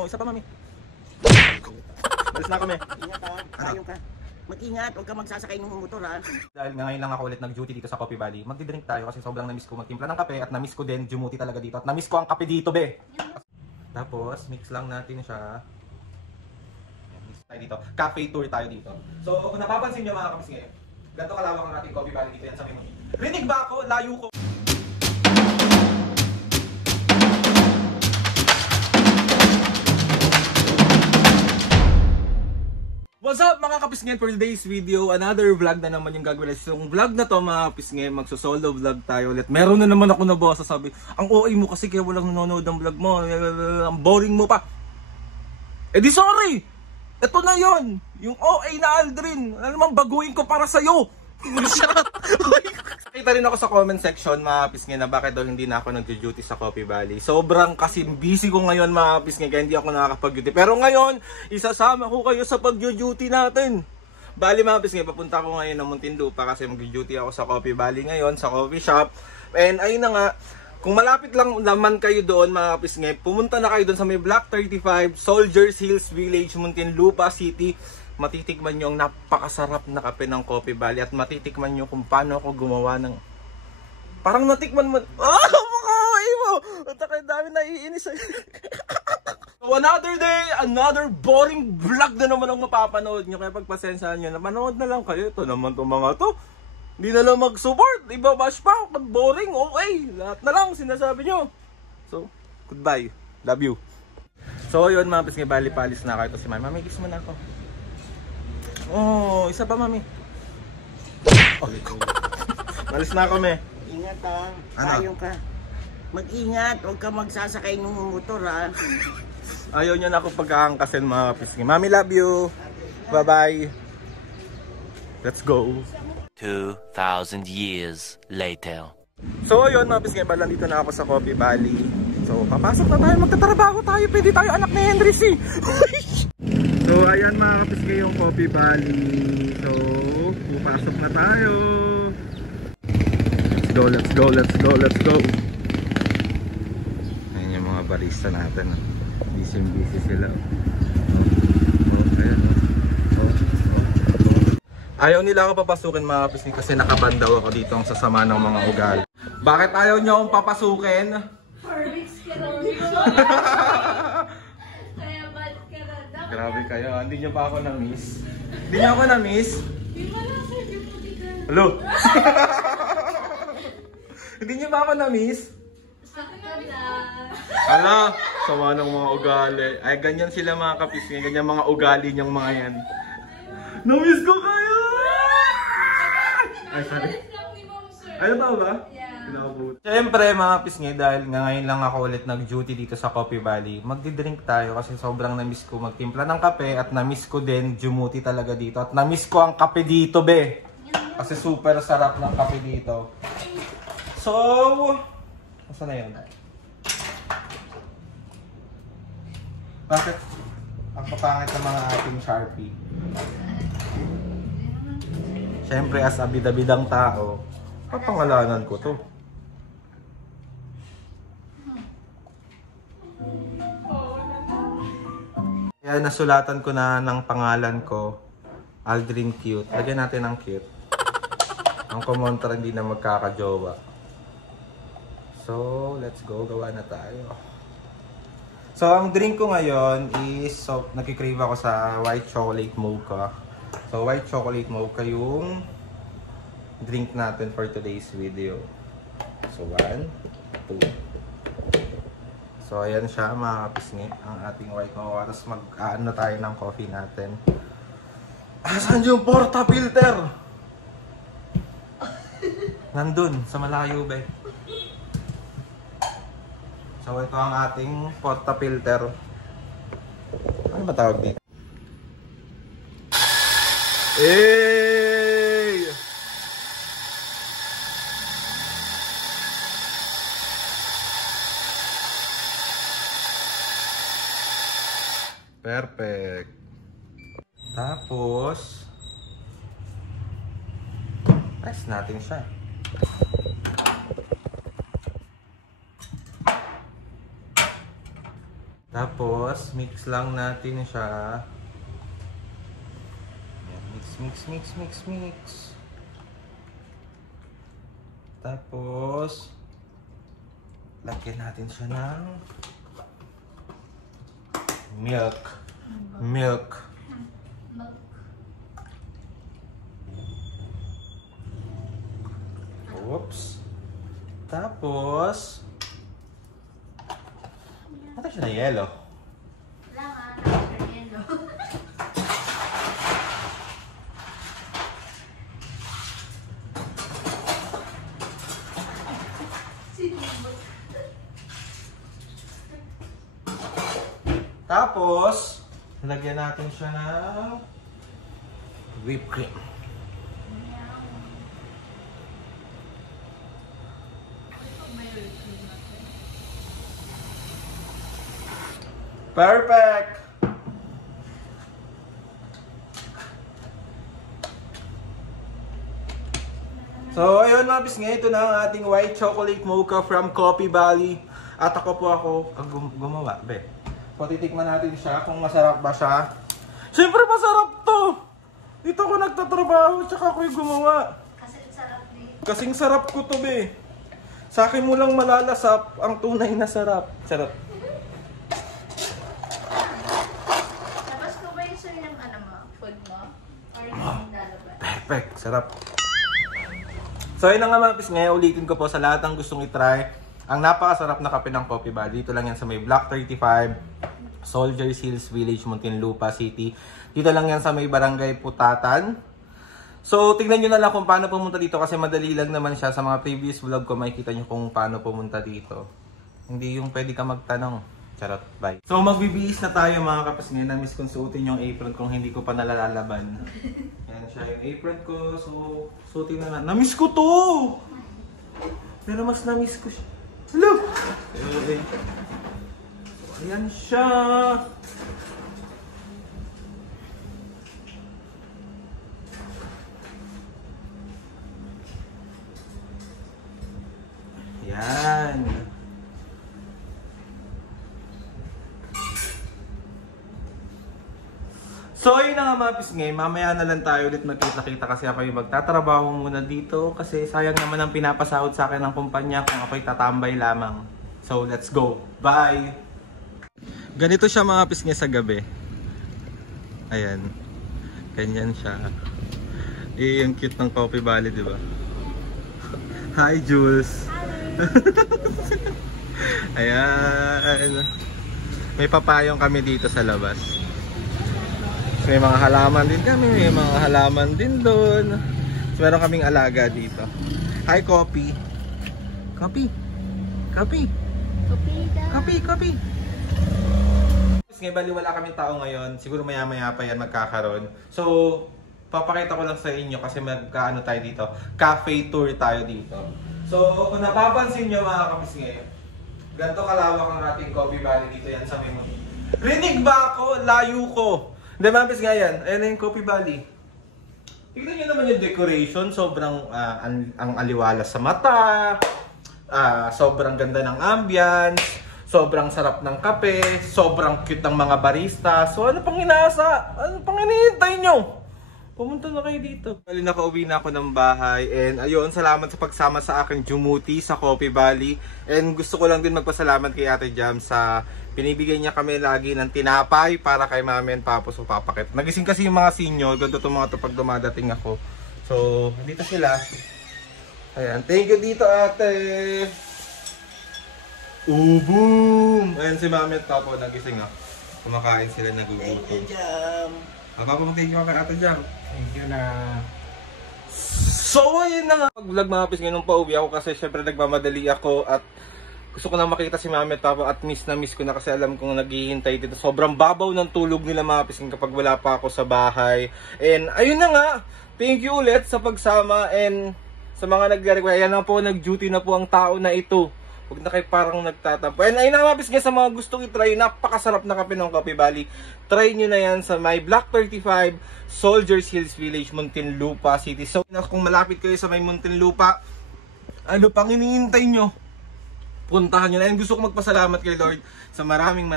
Oh, isa pa, mami. Alis na kami. Ingat ha, tayo ka. Mag-ingat, huwag ka magsasakay ng motor ha. Dahil ngayon lang ako ulit nag-duty dito sa Coffee Valley, magdi-drink tayo kasi sobrang na-miss ko magtimpla ng kape at na-miss ko din dumuti talaga dito at na-miss ko ang kape dito, be. Tapos, mix lang natin siya. Mix tayo dito. Cafe tour tayo dito. So, kung napapansin nyo mga kapis ngayon, ganito kalawak ang ating Coffee Valley dito yan sa Mimoni. Rinig ba ako? Layo ko. What's up mga kapisngin, for today's video, another vlog na naman yung gagawin. Yung vlog na to mga kapisngin, magso-solo vlog tayo ulit. Meron na naman ako nabasa, sabi, ang OA mo kasi kaya walang nanonood ng vlog mo, ang boring mo pa. Eh di sorry, ito na yon, yung OA na Aldrin, ano naman baguhin ko para sa'yo. Kita rin ako sa comment section mga kapisngin na bakit daw hindi na ako nag-duty sa Coffee Valley. Sobrang kasi busy ko ngayon mga kapisngin kaya hindi ako nakakapag-duty. Pero ngayon, isasama ko kayo sa pag-duty natin. Bali mga kapisngin, papunta ko ngayon ng Muntinlupa kasi mag-duty ako sa Coffee Valley ngayon, sa coffee shop. And ayun na nga, kung malapit lang naman kayo doon mga kapisngin, pumunta na kayo doon sa may Block 35, Soldiers Hills Village, Muntinlupa City. Matitikman nyo ang napakasarap na kape ng Coffee Valley at matitikman nyo kung paano ako gumawa ng... Parang natikman mo... Ah! Makakaway mo! At ang dami naiinis. So another day, another boring vlog na naman ang mapapanood nyo. Kaya pagpasensyahan nyo, napanood na lang kayo. Ito naman itong mga to. Hindi na lang mag-support. Ibabash pa. Boring, okay. Lahat na lang sinasabi nyo. So, goodbye. Love you. So yun mga pisngi, bali palis na kayo. Ito si Mami. Mami, kiss mo na ako. Oh, isa pa mami. Okay. Malis na kami. Ingat ha, tayo ka. Mag-ingat, huwag ka magsasakay ng motor ha. Ayaw niya na ako pagkaangkasin mga kapisngi. Mami, love you. Bye-bye. Let's go. 2,000 years later. So ayun mga kapisngi, dito na ako sa Coffee Valley. So papasok na tayo, magtatrabaho tayo. Pwede tayo anak ni Henry C. So ayan mga kapisngi yung Coffee Valley. So pupasok na tayo. Let's go, let's go, let's go, let's go. Ayan yung mga barista natin. Busy sila. Okay. Ayaw nila ako papasukin mga kapisngi kasi nakabandaw ako dito ang sasama ng mga ugali. Bakit ayaw nyo akong papasukin? Grabe kayo, hindi nyo pa ako na-miss. Hindi nyo ako na-miss? Hello? Hindi nyo pa ako na-miss? Hala, sama ng mga ugali. Ay, ganyan sila mga kapisngi, ganyan mga ugali nyong mga yan. Na-miss ko kayo! Ay, sorry. Ano ba? Siyempre mga pisngi, dahil ngayon lang ako ulit nag-duty dito sa Coffee Valley, magdi-drink tayo kasi sobrang na-miss ko magtimpla ng kape at na-miss ko din dumuti talaga dito at na-miss ko ang kape dito, be. Kasi super sarap ng kape dito. So, asa na yun? Bakit ang papangit ng mga ating Sharpie? Siyempre as a bidabidang tao, papangalanan ko to. Kaya nasulatan ko na ng pangalan ko, Aldrin Cute. Lagyan natin ng cute. Ang kumontra hindi na magkakajowa. So, let's go. Gawa na tayo. So, ang drink ko ngayon is, so, nagkikrave ako sa white chocolate mocha. So, white chocolate mocha yung drink natin for today's video. So, 1, 2. So, ayan siya mga kapisngi, ang ating white mocha. Tapos mag-ano tayo ng coffee natin. Asan yung portafilter? Nandun, sa malayo ba? So, ito ang ating portafilter. Ano ba tawag dito? Hey! Perfect. Tapos, press natin siya. Tapos, mix lang natin siya. Mix. Tapos, lagyan natin siya ng milk. Oops. Tapos, ito siya na yelo. Tapos, lagyan natin siya ng whipped cream. Perfect! So, ayun mga pisngay, ito na ang ating white chocolate mocha from Coffee Valley. At ako gumawa, be. So, titikman natin siya kung masarap ba siya. Siyempre masarap to! Dito ako nagtatrabaho, tsaka ako yung gumawa. Kasi sarap din. Kasing sarap ko to, be. Sa akin mo lang malalasap ang tunay na sarap. Sarap. Tapos ko ba yung sa'yo ng food mo? Or yung lalabas? Perfect, sarap. So ayun na nga mga pisngay, ulitin ko po sa lahat ng gustong itry ang napakasarap na kape ng Coffee Valley. Dito lang yan sa may Block 35, Soldiers Hills Village, Muntinlupa City. Dito lang yan sa may Barangay Putatan. So tignan nyo na lang kung paano pumunta dito kasi madali lang naman siya. Sa mga previous vlog ko makikita nyo kung paano pumunta dito. Hindi yung pwede ka magtanong. Charot, bye. So magbibihis na tayo mga kapisngay. Na-miss kong suotin yung apron kung hindi ko pa nalalalaban. Yan siya yung apron ko. So suotin na lang. Na-miss ko to! Pero mas na-miss ko siya. Hello! Okay. Ayan siya! Yan. So yun na nga mga pisngay, mamaya na lang tayo ulit magkita-kita kasi ako yung magtatrabaho muna dito kasi sayang naman ang pinapasahod sa akin ng kumpanya kung ako'y tatambay lamang. So let's go. Bye! Ganito siya mga pisngay sa gabi. Ayan. Ganyan siya. Yung cute ng Coffee Valley, di ba? Hi Jules! Ayan. May papayong kami dito sa labas. May mga halaman din kami, may mga halaman din doon. So, meron kaming alaga dito. Hi, Coffee. Coffee. Coffee. Coffee. Ngayon, bali wala kaming tao ngayon. Siguro maya-maya pa yan magkakaroon. So, papakita ko lang sa inyo kasi magkaano tayo dito. Cafe tour tayo dito. So, kung napapansin nyo mga kapisngay, ganito kalawak ang ating Coffee Valley dito yan sa may mundo. Rinig ba ako? Layo ko. Hindi, mapis nga yan. Ayan na yung Coffee Valley. Tignan nyo naman yung decoration. Sobrang ang aliwalas sa mata. Sobrang ganda ng ambience. Sobrang sarap ng kape. Sobrang cute ng mga barista. So ano pang inaasa? Ano pang hinihintay nyo? Pumunta na kayo dito. Bali, nakauwi na ako ng bahay. And ayun, salamat sa pagsama sa aking Jumuti sa Coffee Valley. And gusto ko lang din magpasalamat kay Ate Jam sa binibigay niya kami lagi ng tinapay para kay Mami and Papo so papakit. Nagising kasi yung mga senior, ganda itong mga ito pag dumadating ako. So, dito sila. Ayan, thank you dito ate. Boom! Ayan si Mami at Papo, nagising ako. Kumakain sila, nagugutom. Thank you, Jam. Papo, mag-thank you kay Ate Jam. Thank you na. So, ayun na nga. Pag-vlog mga pis, ngayon pauwi ako kasi syempre nagmamadali ako at gusto ko na makita si Mami at Papa at miss na miss ko na kasi alam kong naghihintay dito. Sobrang babaw ng tulog nila mga pising kapag wala pa ako sa bahay. And ayun na nga, thank you ulit sa pagsama and sa mga nag-request. Ayan na po, nag-duty na po ang tao na ito. Huwag na kayo parang nagtatampo. And ayun na mga pising sa mga gustong i-try, napakasarap na kape ng Coffee Valley. Try nyo na yan sa my Block 35, Soldiers Hills Village, Muntinlupa City. So kung malapit kayo sa may Muntinlupa, ano pang hinihintay nyo? puntahan nyo na. And gusto ko magpasalamat kay Lord sa maraming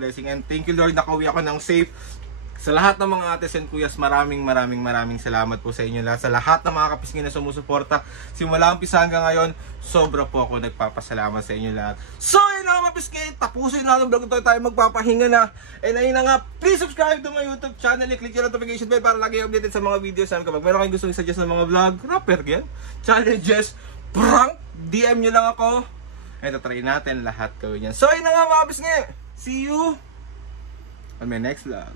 blessing. And thank you Lord, nakauwi ako ng safe. Sa lahat ng mga ates and kuyas, maraming salamat po sa inyo lahat. Sa lahat ng mga kapisngin na sumusuporta, simula umpisa hanggang ngayon, sobra po ako nagpapasalamat sa inyo lahat. So yun na mga kapisngin, tapusin na ang vlog ito, tayo magpapahinga na. And ayun na nga, please subscribe to my YouTube channel, click yung notification bell para lagi updated sa mga videos namin. Kapag meron kayong gustong suggest ng mga vlog, rapper yan, challenges, prank, DM nyo lang ako. Ito, try natin lahat gawin yan. So yun na nga mga kapisngin, see you on my next vlog.